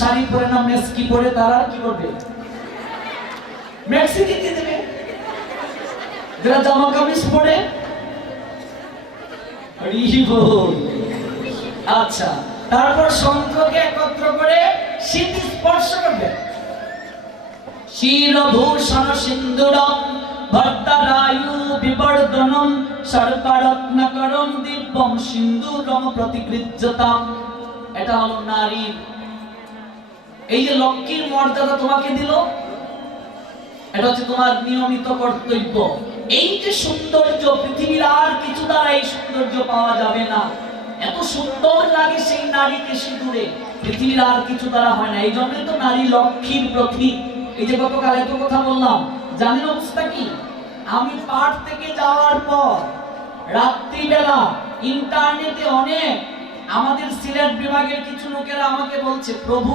শাড়ি পরে না মেসকি পরে তারা কি করবে? মেক্সি দিতে দেবে। যারা জামা কামিজ পরে আচ্ছা, তারপর শঙ্খকে একত্র করে সিদ্ধি স্পর্শ করবে। শিরভূষণ সিন্দুরম ভর্তারায়ু বিবর্ধনম সর্বারত্নকরম দিব্যম সিন্দুরম প্রতিগৃহ্যতাম। এটা হলো নারীর এই যে লক্ষ্মীর মর্যাদা তোমাকে দিল, এটা হচ্ছে তোমার নিয়মিত কর্তব্য। এই যে সৌন্দর্য, পৃথিবীর আর কিছু দ্বারা এই সৌন্দর্য পাওয়া যাবে না। এত সুন্দর লাগে সেই নারীকে সিঁদুরে, পৃথিবীর আর কিছু দ্বারা হয় না। এই জন্যই তো নারী লক্ষ্মীর প্রতীক। এই যে গতকাল এত কথা বললাম, জানেন অবস্থা কি? আমি পাঠ থেকে যাওয়ার পর রাত্রিবেলা ইন্টারনেটে অনেক আমাদের সিলেট বিভাগের কিছু লোকেরা আমাকে বলছে, প্রভু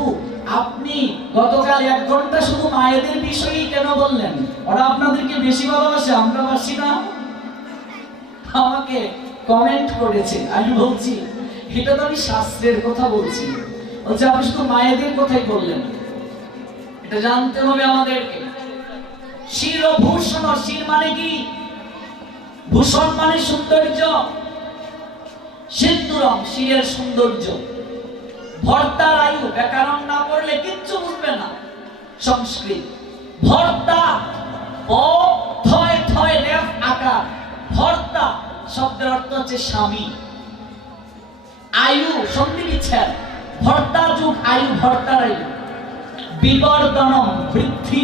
আপনি গতকাল 1 ঘন্টা শুধু মায়েদের বিষয়েই কেন বললেন? ওরা আপনাদেরকে বেশি ভালোবাসে, আমরা বাসি না? আমাকে কমেন্ট করেছে। আমি বলছি এটা তো আমি শাস্ত্রের কথা বলছি। বলছে আপনি শুধু মায়েদের কথাই বললেন। এটা জানতে হবে আমাদেরকে। শিরভূষণ, শির মানে কি? ভূষণ মানে সৌন্দর্য। সিন্দুরম শিরের সৌন্দর্য। ভর্তারায়ু, ব্যাকরণ না পড়লে কিচ্ছু বুঝবে না সংস্কৃত। ভর্তা ও থয় থয় রেফ আকার। ভর্তা শব্দের অর্থ হচ্ছে স্বামী। আয়ু সন্ধি বিচ্ছেদ, ভর্তা যুগ আয়ু, ভর্তারায়ু। বিবর্ধনম বৃদ্ধি।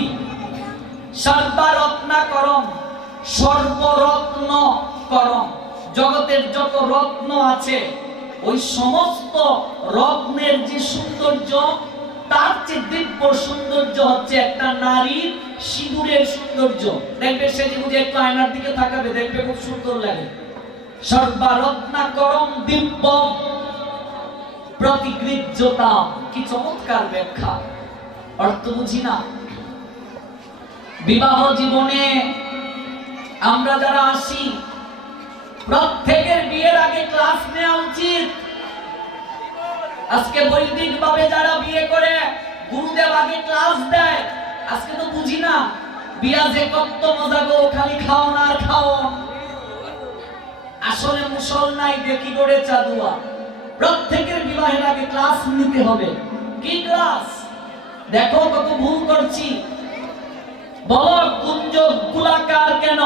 সর্বরত্নাকরম, সর্বরত্ন করম। জগতের যত রত্ন আছে ওই সমস্ত রত্নের যে সৌন্দর্য, তার চেয়ে দিব্য সৌন্দর্য হচ্ছে একটা নারীর সিঁদুরের সৌন্দর্য। দেখবে সে যে বুঝে একটু আয়নার দিকে তাকাবে, দেখবে খুব সুন্দর লাগে। সর্বরত্নাকরম দিব্য প্রতিগৃহ্যতা। কি চমৎকার ব্যাখ্যা! অর্থ বুঝি না? বিবাহ জীবনে আমরা যারা আসি, প্রত্যেকের বিয়ের আগে ক্লাস নেওয়া উচিত। আজকে বৈদিক ভাবে যারা বিয়ে করে গুরুদেব আগে ক্লাস দেয়। আজকে তো বুঝি না বিয়া যে কত মজা গো, খালি খাও না আর খাও। আসলে মুসল নাই দেখি করে চাদুয়া। প্রত্যেকের বিবাহের আগে ক্লাস নিতে হবে। কি ক্লাস? দেখো কত ভুল করছি। বলো কুঞ্জ গোলাকার কেন?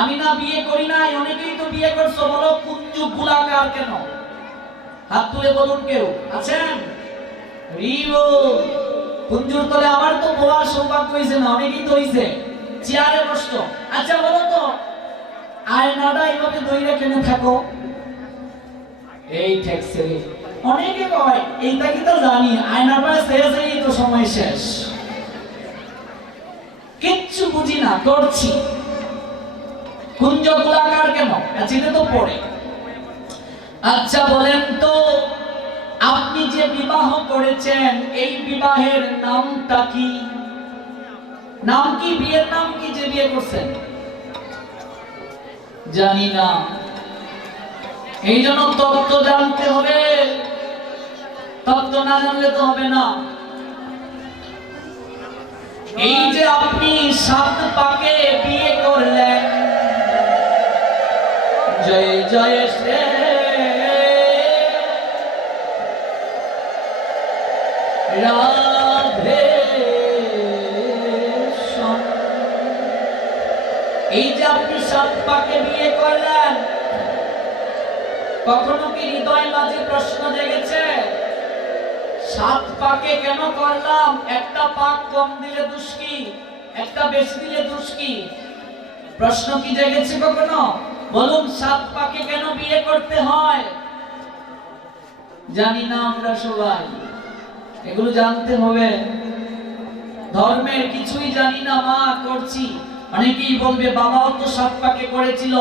আমি না বিয়ে করি নাই, অনেকেই তো বিয়ে করছো। বলো কুঞ্জ গোলাকার কেন? হাত তুলে বলুন কেউ আছেন? কুঞ্জুর তলে আমার তো বলার সৌভাগ্য হয়েছে না, অনেকেই তো হয়েছে। চেয়ারে বসতো। আচ্ছা বলো তো আয়নাটা এইভাবে ধরে কেন থাকো? এই ঠেকছে অনেকে কয়, এইটা কি তো জানি আয়নাটা শেষ এই তো সময় শেষ। কিচ্ছু বুঝি না, করছি। কুঞ্জ গোলাকার কেন? চিনে তো পড়ে। আচ্ছা বলেন তো, আপনি যে বিবাহ করেছেন এই বিবাহের নামটা কি? নাম কি? বিয়ের নাম কি যে বিয়ে করছেন? জানি না। এই জন্য তত্ত্ব জানতে হবে। তত্ত্ব না জানলে তো হবে না। এই যে আপনি 7 পাকে বিয়ে করলেন, জয় জয় শ্রী রাধে। এই যে আপনি 7 পাকে বিয়ে করলেন, কখনো কি হৃদয় মাঝে প্রশ্ন জেগেছে 7 পাকে কেন করলাম? একটা পাক কম দিলে দোষ কি, একটা বেশি দিলে দোষ কি? প্রশ্ন কি জেগেছে কখনো? বলুন 7 পাকে কেন বিয়ে করতে হয়? জানি না আমরা সবাই। এগুলো জানতে হবে। ধর্মের কিছুই জানি না মা, করছি। অনেকেই বলবে বাবাও তো 7 পাকে করেছিল,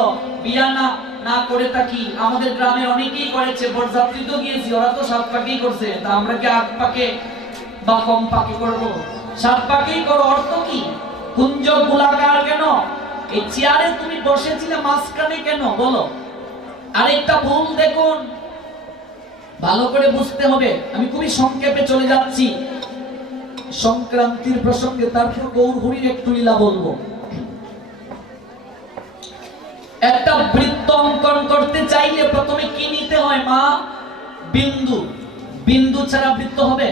বিয়া না না করে থাকি। আমাদের গ্রামের অনেকেই করেছে, বরযাত্রী তো গিয়েছি, ওরা তো 7 পাকেই করছে। তা আমরা কি 8 পাকে বা কম পাকে করব? 7 পাকেই করো। অর্থ কি? কুঞ্জ গোলাকার কেন? এই চেয়ারে তুমি বসেছিলে মাঝখানে কেন বলো? আরেকটা ভুল দেখুন, ভালো করে বুঝতে হবে। আমি খুবই সংক্ষেপে চলে যাচ্ছি সংক্রান্তির প্রসঙ্গে, তারপর গৌরহরির একটু লীলা বলবো। একটা বৃত্ত অঙ্কন করতে চাইলে প্রথমে কি নিতে হয় মা? বিন্দু। বিন্দু ছাড়া বৃত্ত হবে?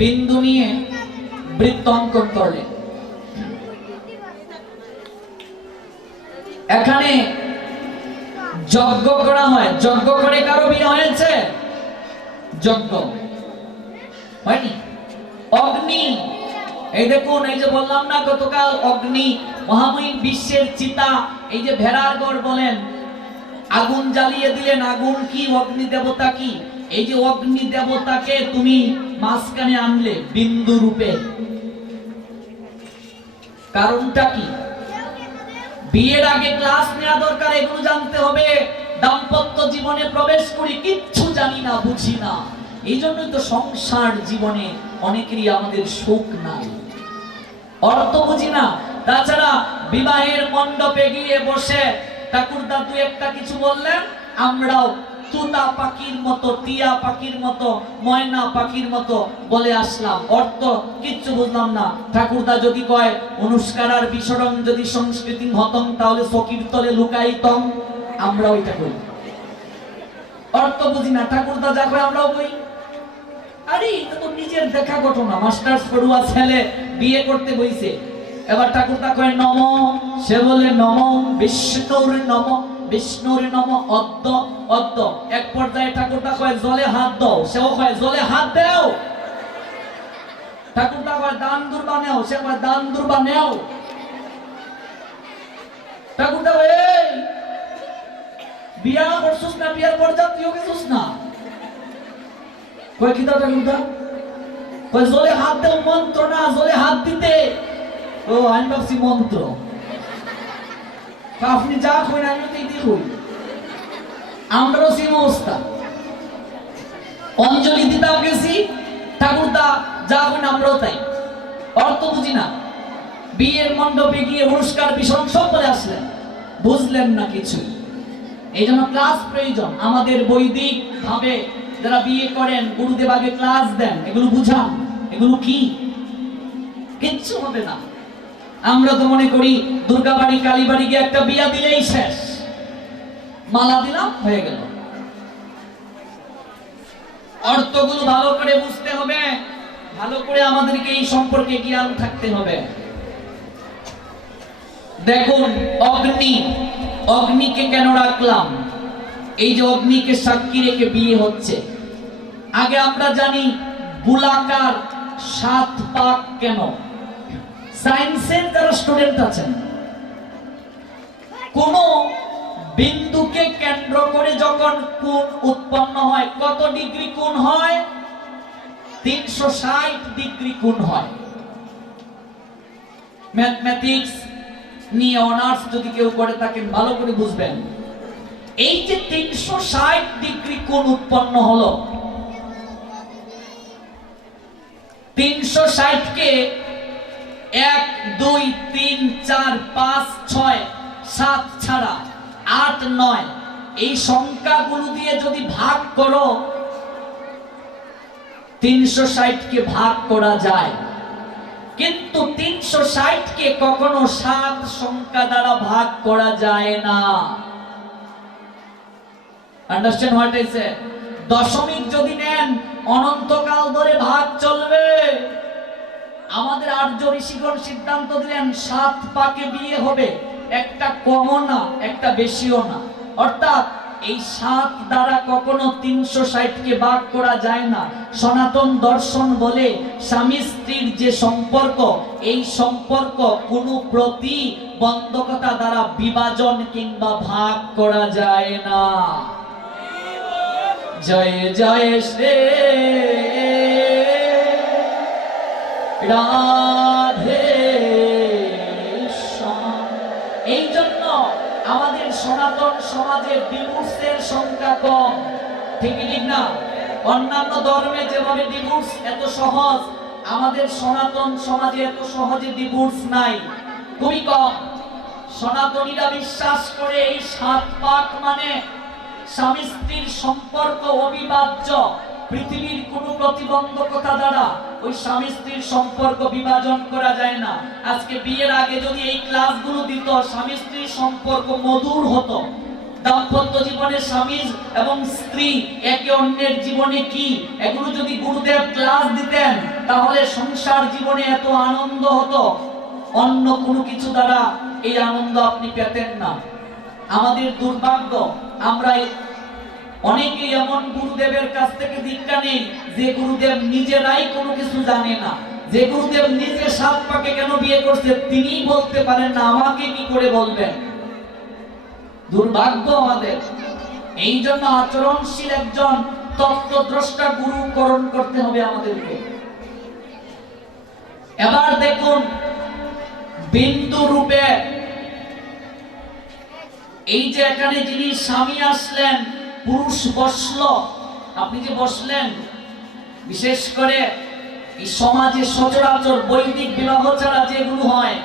বিন্দু নিয়ে বৃত্ত অঙ্কন করলে এখানে যজ্ঞ করা হয়। যজ্ঞ করে কারো বিয়ে হয়েছে? যজ্ঞ হয়নি? অগ্নি, এই দেখুন, এই যে বললাম না গতকাল, অগ্নি মহামহিম বিশ্বের চিতা। এই যে ভেড়ার গড় বলেন, আগুন জ্বালিয়ে দিলেন। আগুন কি? অগ্নি দেবতা কি? এই যে অগ্নি দেবতাকে তুমি মাঝখানে আনলে বিন্দু রূপে, কারণটা কি? বিয়ের আগে ক্লাস নেওয়া দরকার, এগুলো জানতে হবে। দাম্পত্য জীবনে প্রবেশ করি কিচ্ছু জানি না, বুঝি না, এই জন্যই তো সংসার জীবনে অনেকেরই আমাদের সুখ নাই, অর্থ বুঝি না। তাছাড়া বিবাহের মণ্ডপে গিয়ে বসে ঠাকুরদা দু একটা কিছু বললেন, আমরাও তুতা পাখির মতো, টিয়া পাখির মতো, ময়না পাখির মতো বলে আসলাম, অর্থ কিচ্ছু বুঝলাম না। ঠাকুরদা যদি কয় অনুষ্কারার বিসরণ যদি সংস্কৃতি হতম, তাহলে সকির তলে লুকাইতম, আমরা ওইটা করি, অর্থ বুঝি না। ঠাকুরদা যা কয় আমরাও বই। আরে এটা তো নিজের দেখা ঘটনা। মাস্টার্স পড়ুয়া ছেলে বিয়ে করতে বইছে, এবার ঠাকুরদা কয় নম, সে বলে নম বিষ্ণুর নম, বিষ্ণুর নম অদ্য অদ্য। এক পর্যায়ে ঠাকুরদা কয় জলে হাত দাও, সেও কয় জলে হাত দাও। ঠাকুরদা কয় দান দুর্বা নেও, সে কয় দান দুর্বা নেও। ঠাকুরদা কয় এই বিয়া করছস না, বিয়ার বরযাত্রীও গেছস না? কয় কি দাও ঠাকুরদা? কয় জলে হাত দাও, মন্ত্র না, জলে হাত দিতে। ও আমি ভাবছি মন্ত্র। আপনি যা কই না, আমি তো এটাই কই। আমরাও সেই অবস্থা, অঞ্জলি দিতাম গেছি, ঠাকুরদা যা কই না আমরাও তাই, অর্থ বুঝি না। বিয়ের মণ্ডপে গিয়ে পুরস্কার বিসরণ সব বলে আসলেন, বুঝলেন না কিছু। এই জন্য ক্লাস প্রয়োজন আমাদের। বৈদিক ভাবে যারা বিয়ে করেন, গুরুদেব আগে ক্লাস দেন, এগুলো বুঝান, এগুলো কি, কিচ্ছু হবে না। আমরা তো মনে করি দুর্গাবাড়ি কালীবাড়ি গিয়ে একটা বিয়া দিলেই শেষ, মালা দিলাম হয়ে গেল। অর্থগুলো ভালো করে বুঝতে হবে, ভালো করে আমাদেরকে এই সম্পর্কে জ্ঞান থাকতে হবে। দেখুন অগ্নি, অগ্নিকে কেন রাখলাম? এই যে অগ্নিকে সাক্ষী রেখে বিয়ে হচ্ছে। আগে আমরা জানি গোলাকার 7 পাক কেন? সায়েন্সের যারা স্টুডেন্ট আছেন, কোন বিন্দুকে কেন্দ্র করে যখন কোণ উৎপন্ন হয়, কত ডিগ্রি কোণ হয়? 360 ডিগ্রি কোণ হয়। ম্যাথমেটিক্স নিয়ে অনার্স যদি কেউ করে থাকেন ভালো করে বুঝবেন। এই যে 360 ডিগ্রি কোণ উৎপন্ন হলো, 360 কে 1 2 3 4 5 6 7 ছাড়া 8 9 এই সংখ্যাগুলো দিয়ে যদি ভাগ করো, 360 কে ভাগ করা যায়, কিন্তু 360 কে কখনো 7 সংখ্যা দ্বারা ভাগ করা যায় না। Understand what I say? দশমিক যদি নেন, অনন্তকাল ধরে ভাগ চলবে। আমাদের আর্য ঋষিগণ সিদ্ধান্ত দিলেন 7 পাকে বিয়ে হবে, একটা কমও না একটা বেশিও না। অর্থাৎ এই 7 দ্বারা কখনো 360 কে ভাগ করা যায় না। সনাতন দর্শন বলে স্বামী স্ত্রীর যে সম্পর্ক, এই সম্পর্ক কোনো প্রতিবন্ধকতা দ্বারা বিভাজন কিংবা ভাগ করা যায় না। জয় জয় শ্রী রাধে শ্যাম। এই জন্য আমাদের সনাতন সমাজে ডিভোর্সের সংখ্যা কম, ঠিক না? অন্যান্য ধর্মে যেভাবে ডিভোর্স এত সহজ, আমাদের সনাতন সমাজে এত সহজে ডিভোর্স নাই, খুবই কম। সনাতনীরা বিশ্বাস করে এই 7 পাক মানে স্বামী স্ত্রীর সম্পর্ক অবিভাজ্য। পৃথিবীর কোনো প্রতিবন্ধকতা দ্বারা ওই স্বামী স্ত্রীর সম্পর্ক বিভাজন করা যায় না। আজকে বিয়ের আগে যদি এই ক্লাসগুলো দিত, স্বামী স্ত্রীর সম্পর্ক মধুর হতো। দাম্পত্য জীবনে স্বামী এবং স্ত্রী একে অন্যের জীবনে কি, এগুলো যদি গুরুদেব ক্লাস দিতেন, তাহলে সংসার জীবনে এত আনন্দ হতো, অন্য কোনো কিছু দ্বারা এই আনন্দ আপনি পেতেন না। আমাদের দুর্ভাগ্য, আমরা অনেকেই এমন গুরুদেবের কাছ থেকে দীক্ষা নেই যে গুরুদেব নিজেরাই কোনো কিছু জানে না। যে গুরুদেব নিজে 7 পাকে কেন বিয়ে করছে তিনিই বলতে পারেন না, আমাকে কি করে বলবেন? দুর্ভাগ্য আমাদের। এই জন্য আচরণশীল একজন তত্ত্বদ্রষ্টা গুরুকরণ করতে হবে আমাদেরকে। এবার দেখুন, বিন্দু রূপে এই যে এখানে যিনি স্বামী আসলেন, পুরুষ বসলো, আপনি যে বসলেন, বিশেষ করে এই সমাজে সচরাচর বৈদিক বিবাহ ছাড়া যেগুলো হয়